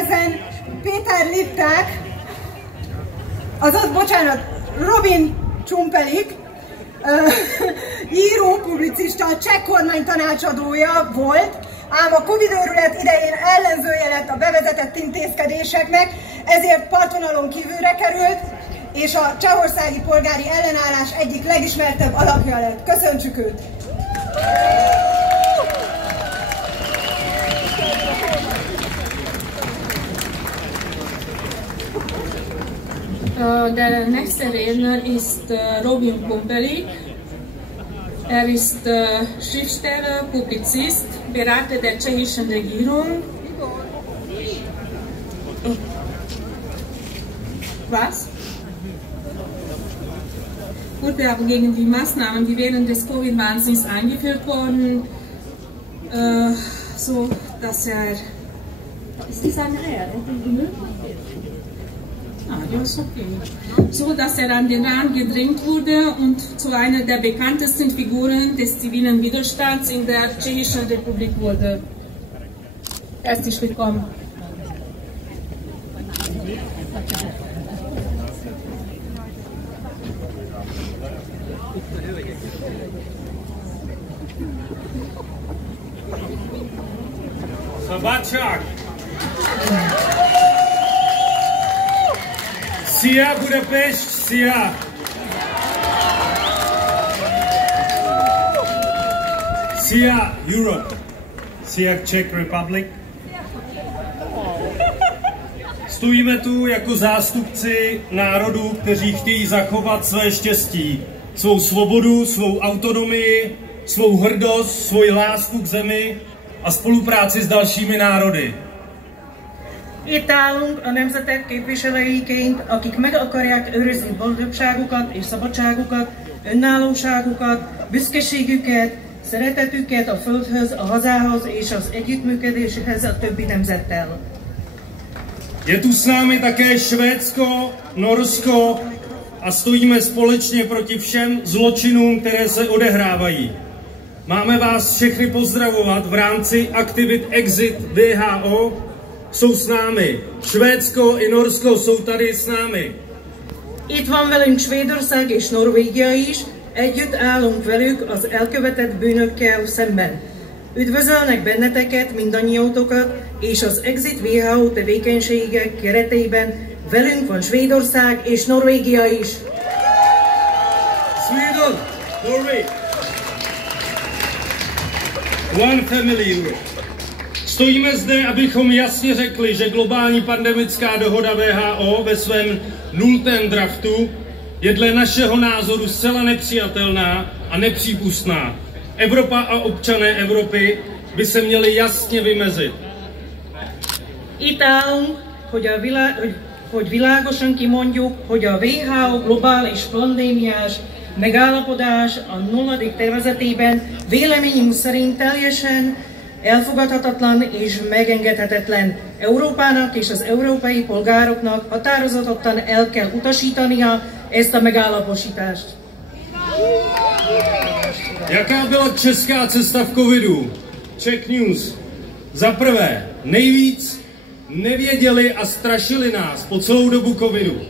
Ezen Péter Lipták, bocsánat, Robin Csumpelik, író, publicista, cseh kormány tanácsadója volt, ám a Covid-őrület idején ellenzője lett a bevezetett intézkedéseknek, ezért partvonalon kívülre került, és a csehországi polgári ellenállás egyik legismertebb alakja lett. Köszöntsük őt! Der nächste Redner ist Robin Csumpelik. Ist Schriftsteller, Publizist, Berater der tschechischen Regierung. Was? Urteil gegen die Maßnahmen, die während des Covid-Wahnsinns eingeführt wurden, so dass ist das ein ja, ist okay. So dass an den Rand gedrängt wurde und zu einer der bekanntesten Figuren des zivilen Widerstands in der Tschechischen Republik wurde. Herzlich willkommen. Szabadság! Szia Budapest! Szia! Szia Europe! Szia Czech Republic! Stojíme tu jako zástupci národů, kteří chtějí zachovat své štěstí, svou svobodu, svou autonomii, svou hrdost, svoji lásku k zemi a spolupráci s dalšími národy. Itt állunk a nemzetek képviselőiként, akik meg akarják őrizni boldogságukat és szabadságukat, önállóságukat, büszkeségüket, szeretetüket a földhöz, a hazához és az együttműködéshez a többi nemzettel. Je tu s námi také Švédsko, Norsko a stojíme společně proti všem zločinům, které se odehrávají. Máme vás všechny pozdravovat v rámci aktivit Exit WHO. Jsou s námi. Švédsko i Norsko jsou tady s námi. Itt van velünk Svédország és Norvégia is, együtt állunk velük az elkövetett bűnökkel szemben. Üdvözölnek benneteket, mindannyiótokat, és az Exit WHO tevékenységek keretében velünk van Svédország és Norvégia is. Sweden, Norway. One family. Stojíme zde, abychom jasně řekli, že globální pandemická dohoda WHO ve svém 0. draftu je dle našeho názoru zcela nepřijatelná a nepřípustná. Evropa a občané Evropy by se měli jasně vymezit. Itt állunk, hogy világosan kimondjuk, hogy a WHO globális pandémiás megállapodás a 0. tervezetében véleményünk szerint teljesen elfogadhatatlan és megengedhetetlen. Európának és az európai polgároknak határozottan el kell utasítania ezt a megállapodást. Jaká byla česká cesta v covidu? Czech News. Za prvé, nejvíc nevěděli a strašili nás po celou dobu covidu.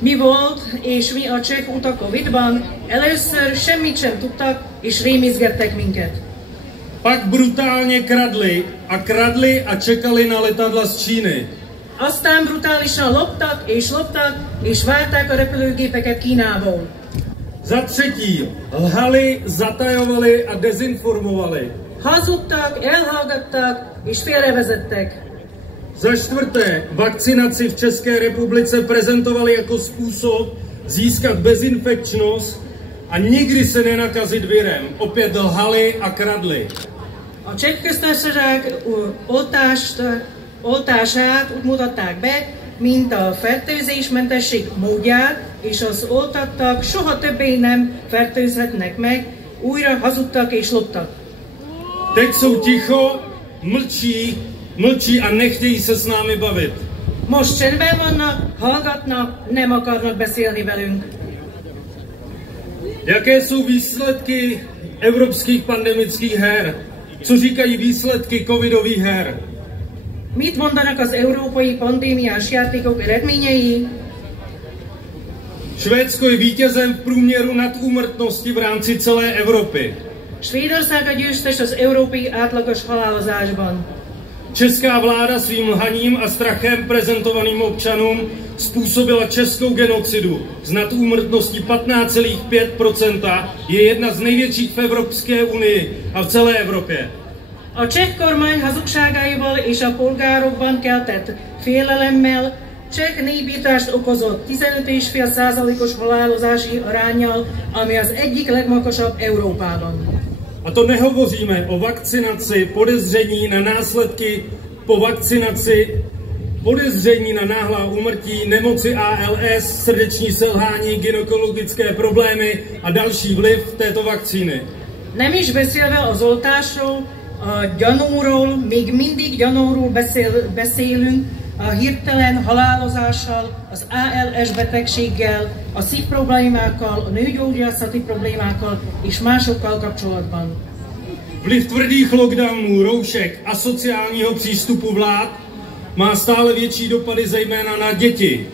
Mi volt, és mi a cseh út a Covid-ban? Először semmit sem tudtak, és rémizgettek minket. Pak brutálně kradli a čekali na letadla z Číny. Aztán brutálisan loptak, és várták a repülőgépeket Kínából. Za třetí, lhali, zatajovali a dezinformovali. Hazudtak, elhallgattak, és félrevezettek. Za čtvrté, vakcinaci v České republice prezentovali jako způsob získat bezinfekčnost a nikdy se nenakazit virem. Opět lhali a kradli. A Cseh Köztársaság oltását úgy mutatták be, mint a fertőzésmentesség módját, és az oltattak soha többé nem fertőzhetnek meg, újra hazudtak és loptak. Teď jsou ticho, mlčí a nechtějí se s námi bavit. Most csendben vannak, hallgatnak, nem akarnak beszélni velünk. Jaké jsou výsledky evropských pandemických her? Co říkají výsledky covidových her? Mit mondanak az európai pandémiás játékok eredményei? Švédsko je vítězem v průměru nad úmrtnosti v rámci celé Evropy. Svédország a győztes az európai átlagos halálozásban. Česká vláda svým lhaním a strachem prezentovaným občanům způsobila českou genocidu s nadúmrtností 15,5%, je jedna z největších v Evropské unii a v celé Evropě. A cseh kormány hazugságaival és a polgárokban keltett félelemmel cseh népírtást okozott 15,5%-os halálozási aránnyal, ami az egyik legmagasabb Európában. A to nehovoříme o vakcinaci, podezření na následky po vakcinaci, podezření na náhlá úmrtí, nemoci ALS, srdeční selhání, gynekologické problémy a další vliv této vakcíny. Nem is beszélve az oltásról, a gyanúról, még mindig gyanúról beszélünk, a hirtelen halálozással, az ALS betegséggel, a szívproblémákkal, a nőgyógyászati problémákkal és másokkal kapcsolatban. Vliv tvrdých lockdownů, roušek a sociálního přístupu vlád má stále větší dopady zejména na děti.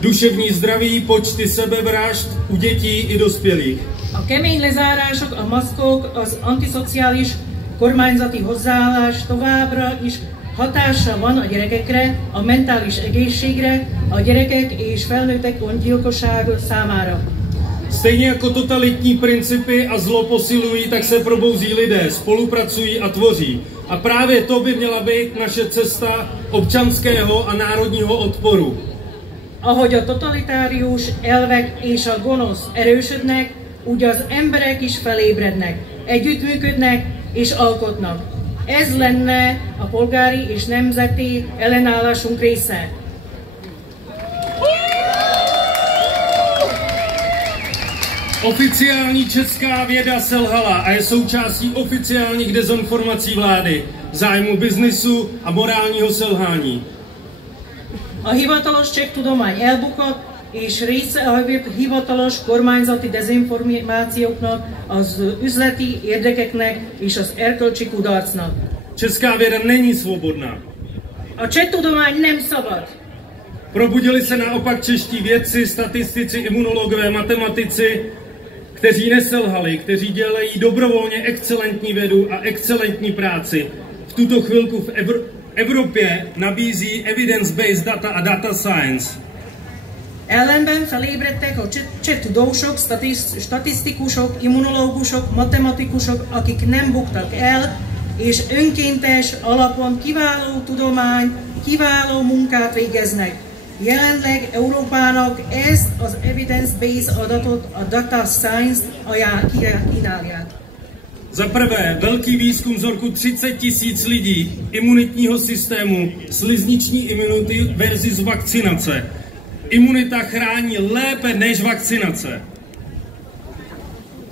Duševní zdraví, počty sebevražd u dětí i dospělých. A kemény lezárások, a maszkok, az antiszociális kormányzati hozzáállás továbbra is hatása van a gyerekekre, a mentális egészségre, a gyerekek és felnőttek öngyilkosság számára. Stejně jako totalitní principy a zlo posilují, tak se probouzí lidé, spolupracují a tvoří. A právě to by měla být naše cesta občanského a národního odporu. Ahogy a totalitárius elvek és a gonosz erősödnek, úgy az emberek is felébrednek, együttműködnek és alkotnak. Ez lenne a polgári és nemzeti ellenállásunk része. Oficiální česká věda selhala a je součástí oficiálních dezinformací vlády, zájmu biznisu a morálního selhání. A hivatalos cseh tudomány elbukott, és része a hivatalos kormányzati dezinformációknak, az üzleti érdekeknek és az erkölcsi kudarcnak. Česká věda není svobodná. A cseh tudomány nem szabad. Probudili se naopak čeští vědci, statistici, imunologové, matematici, kteří neselhali, kteří dělají dobrovolně excelentní vědu a excelentní práci. V tuto chvilku v Evropě nabízí evidence-based data a data science. Ellenben felébredtek a cseh tudósok, statisztikusok, immunológusok, matematikusok, akik nem buktak el, és önkéntes alapon kiváló tudomány, kiváló munkát végeznek. Jelenleg Európának ezt az evidence-based adatot, a data science kínálják. Za prvé, velký výzkum vzorku 30 000 lidí imunitního systému slizniční imunity versus vakcinace. Imunita chrání lépe než vakcinace.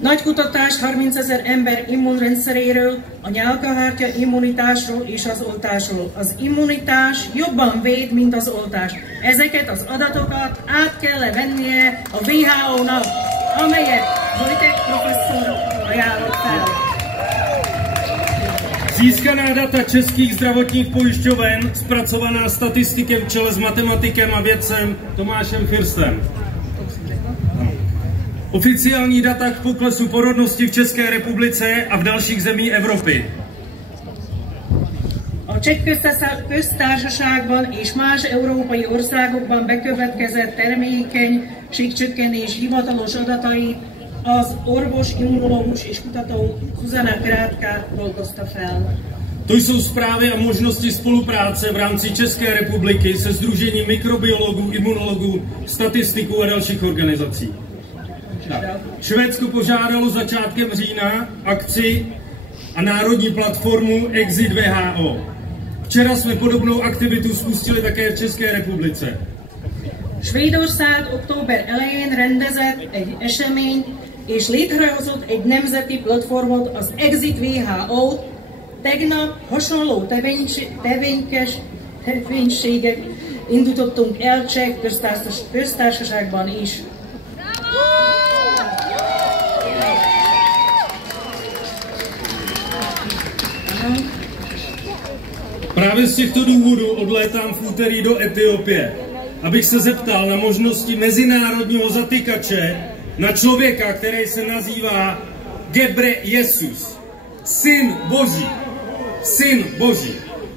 Nagy kutatás 30 000 ember immunrendszeréről, a nyálkahártya immunitásról és az oltásról. Az immunitás jobban véd, mint az oltás. Ezeket az adatokat át kell vennie a WHO-nak, amelyet Vojtek professzor ajánlott fel. Získaná data českých zdravotních pojišťoven, zpracovaná statistikem v čele s matematikem a vědcem Tomášem Firstem. Oficiální data k poklesu porodnosti v České republice a v dalších zemích Evropy. A Cseh köztársaságban és más európai országokban bekövetkezett termékenységcsökkenés hivatalos adatait az orvos, immunológus és kutató Zuzana Krátka dolgozta fel. To jsou zprávy a možnosti spolupráce v rámci České republiky se Sdružením mikrobiologů, imunologů, statistiků a dalších organizací. Švédsko požádalo začátkem října akci a národní platformu Exit WHO. Včera jsme podobnou aktivitu spustili také v České republice. Svédország október elején rendezett egy eseményt, és létrehozott egy nemzeti platformot, az Exit WHO-t. Tegnap hasonló tevékenységet indítottunk el Cseh köztársaságban is. Právě z těchto důvodů odlétám v úterý do Etiopie, abych se zeptal na možnosti mezinárodního zatykače na člověka, který se nazývá Gebreyesus, syn Boží,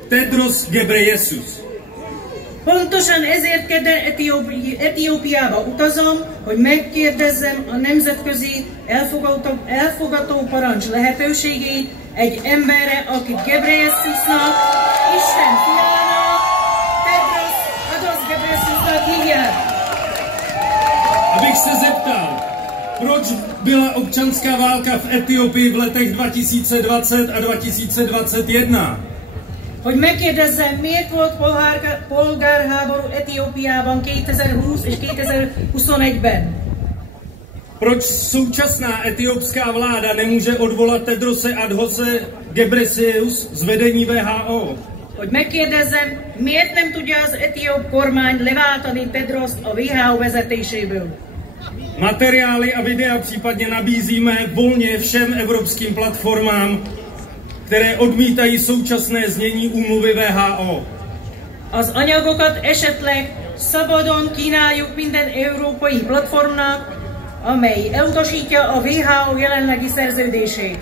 Tedros Gebreyesus. Pontosan ezért kedden Etiópiába utazom, hogy megkérdezzem a nemzetközi elfogató parancs lehetőségét egy emberre, akit Gebreyesusnak, Isten fiának, Tedros Gebreyesusnak hívják. Abych se zeptal, proč byla občanská válka v Etiopii v letech 2020 a 2021? Hogy megkérdezzem, miért volt polgárháború Etiópiában 2020 és 2021-ben? Proč současná etiopská vláda nemůže odvolat Tedrose Adhose Ghebreyesus z vedení WHO? Hogy megkérdezzem, miért nem tudja az etióp kormány leváltani Tedrost a WHO vezetéséből? Materiály a videa případně nabízíme volně všem evropským platformám, které odmítají současné znění úmluvy WHO. Az anyagokat esetleg szabadon kínáljuk minden európai platformnak, amely elutasítja a WHO jelenlegi szerződését.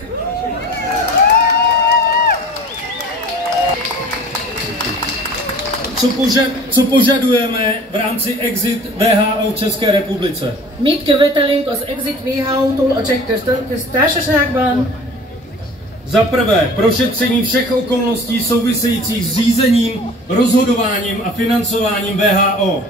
Co požadujeme v rámci Exit WHO v České republice? Mit követelünk az Exit WHO-tól a Cseh Köztársaságban? Za prvé, prošetření všech okolností souvisejících s řízením, rozhodováním a financováním WHO.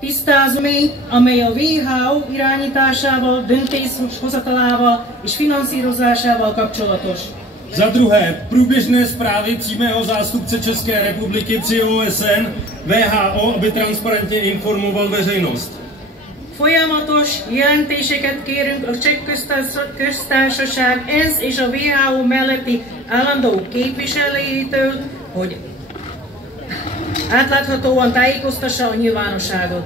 Tisztázni, amely a WHO irányításával, döntéshozatalával és finanszírozásával kapcsolatos. Za druhé, průběžné zprávy přímého zástupce České republiky při OSN WHO, aby transparentně informoval veřejnost. Folyamatos jelentéseket kérünk a Cseh Köztársaság ENSZ és a WHO melletti állandó képviselőjétől, hogy átláthatóan tájékoztassa a nyilvánosságot.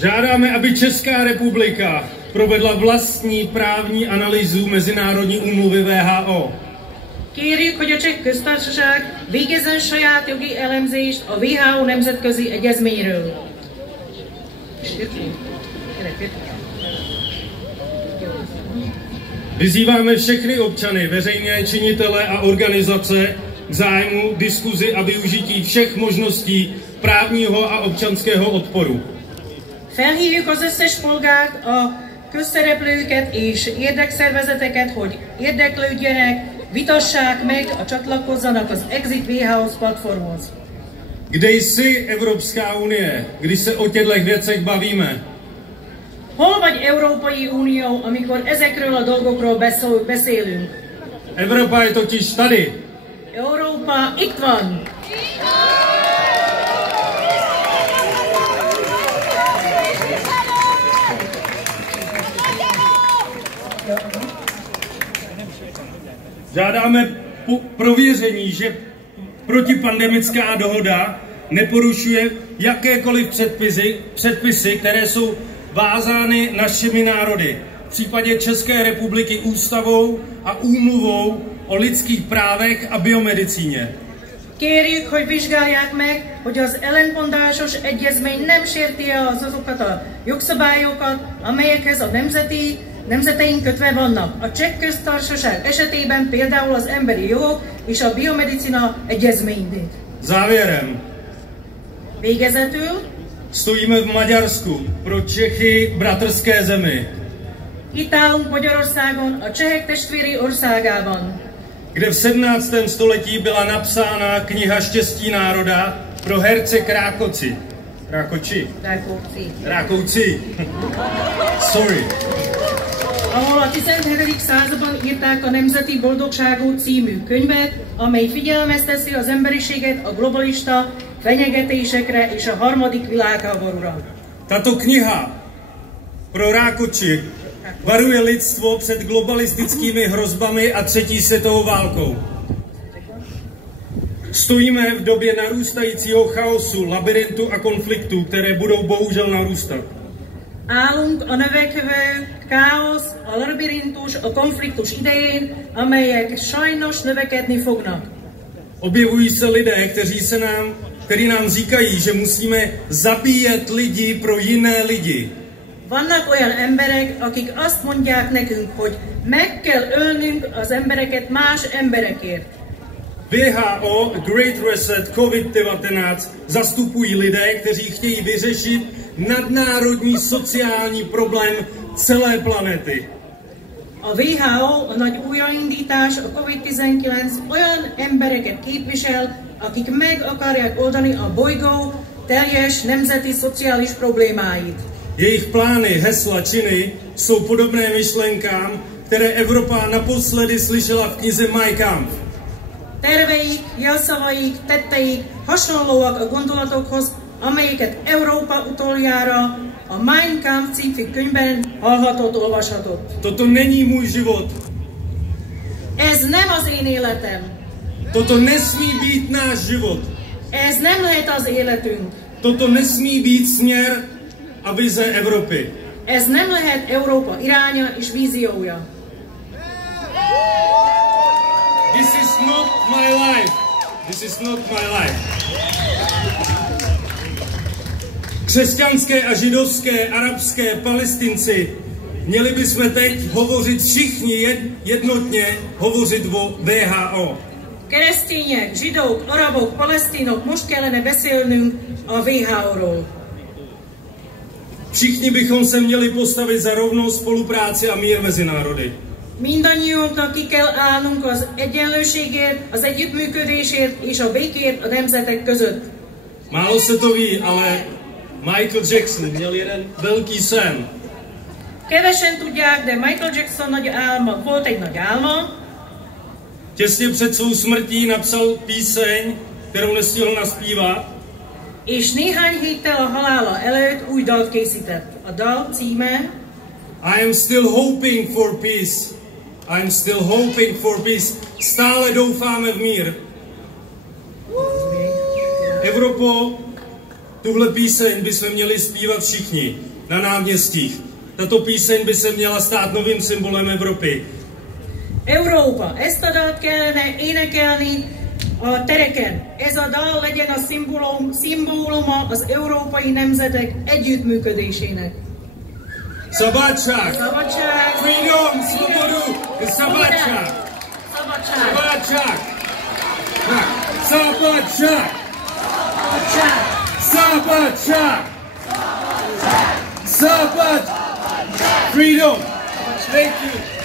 Žádáme, aby Česká republika provedla vlastní právní analýzu mezinárodní úmluvy WHO. Kérjük, hogy a Cseh Köztársaság végezzen saját jogi elemzést a WHO nemzetközi egyezményről. Vyzýváme všechny občany, veřejné činitele a organizace k zájmu, diskuzi a využití všech možností právního a občanského odporu. Felhívjuk az összes polgárt, a közszereplőket és érdekszervezeteket, hogy érdeklődjenek, vitassák meg, csatlakozzanak az Exit WHO platformhoz. Kde jsi, Evropská unie, když se o těchto věcech bavíme? Hol vagy Európai Unió, amikor ezekről a dolgokról beszélünk? Evropa je totiž tady. Európa itt van. Žádáme prověření, že protipandemická dohoda neporušuje jakékoliv předpisy, které jsou vázány našimi národy. V případě České republiky ústavou a úmluvou o lidských právech a biomedicíně. Kérjük, hogy vizsgálják meg, hogy az ellentmondásos egyezmény nem sérti azokat a jogszabályokat, amelyekhez a nemzeteink kötve vannak. A Cseh Köztársaság esetében például az emberi jogok és a biomedicina egyezményét. Závěrem. Végezetül. Stojíme v Maďarsku pro Čechy bratrské zemi. Itt állunk Magyarországon, a csehek testvéri országában. Kde v 17. století byla napsána kniha Štěstí národa pro herce Rákouci. Sorry. Ahol a 17. században írták a Nemzeti Boldogságú című könyvet, amely figyelmezteti az emberiséget a globalista fenyegetésekre és a harmadik világháborúra. Tato kniha pro Rákoči varuje lidstvo před globalistickými hrozbami a třetí světovou válkou. Stojíme v době narůstajícího chaosu, labyrintu a konfliktů, které budou bohužel narůstat. Állunk a növekvő káosz, a labirintus, a konfliktus idején, amelyek sajnos növekedni fognak. Objevují se lidé, kteří nám říkají, že musíme zabíjet lidi pro jiné lidi. Vannak olyan emberek, akik azt mondják nekünk, hogy meg kell ölnünk az embereket más emberekért. WHO, Great Reset, COVID-19 zastupují lidé, kteří chtějí vyřešit nadnárodní sociální problém celé planety. A WHO, a nagy újraindítás, a COVID-19 olyan embereket képvisel, akik meg akarják oldani a bolygó teljes nemzeti szociális problémáit. Jejich plány, hesla, činy jsou podobné myšlenkám, které Evropa naposledy slyšela v knize Mein Kampf. Terveik, jelszavaik, tetteik hasonlóak a gondolatokhoz, amelyeket Európa utoljára a Mein Kampf című könyvben hallhatott, olvashatott. Toto není můj život. Ez nem az én életem. Toto nesmí být náš život. Ez nem lehet az életünk. Toto nesmí být směr a vize Evropy. Ez nem lehet Európa iránya és víziója. This is not my life. This is not my life. Křesťanské a židovské, arabské, Palestinci, měli bychom teď hovořit všichni jednotně, hovořit o WHO. Keresztények, zsidók, arabok, palesztinok, most kellene beszélnünk a WHO-ról. Všichni bychom se měli postavit za rovnou spolupráci a mír mezi národy. Mindannyiunknak ki kell állnunk az egyenlőségért, az együttműködésért és a békért a nemzetek között. Málo se to ví, ale Michael Jackson měl jeden velký sen. Kevesen tudják, de Michael Jackson volt egy nagy álma. Těsně před svou smrtí napsal píseň, kterou nestihl naspívat. És néhány héttel a halála előtt új dalt készített. A dal címe I am still hoping for peace. I am still hoping for peace. Stále doufáme v mír. Evropo, tuhle píseň bychom měli zpívat všichni na náměstích. Tato píseň by se měla stát novým symbolem Evropy. Európa, ezt a dalt kellene énekelni a tereken. Ez a dal legyen a szimbóluma az európai nemzetek együttműködésének. Szabadság! Szabadság! Freedom! Svobodu! Szabadság! Szabadság! Szabadság! Szabadság! Szabadság! Szabadság! Freedom! Thank you!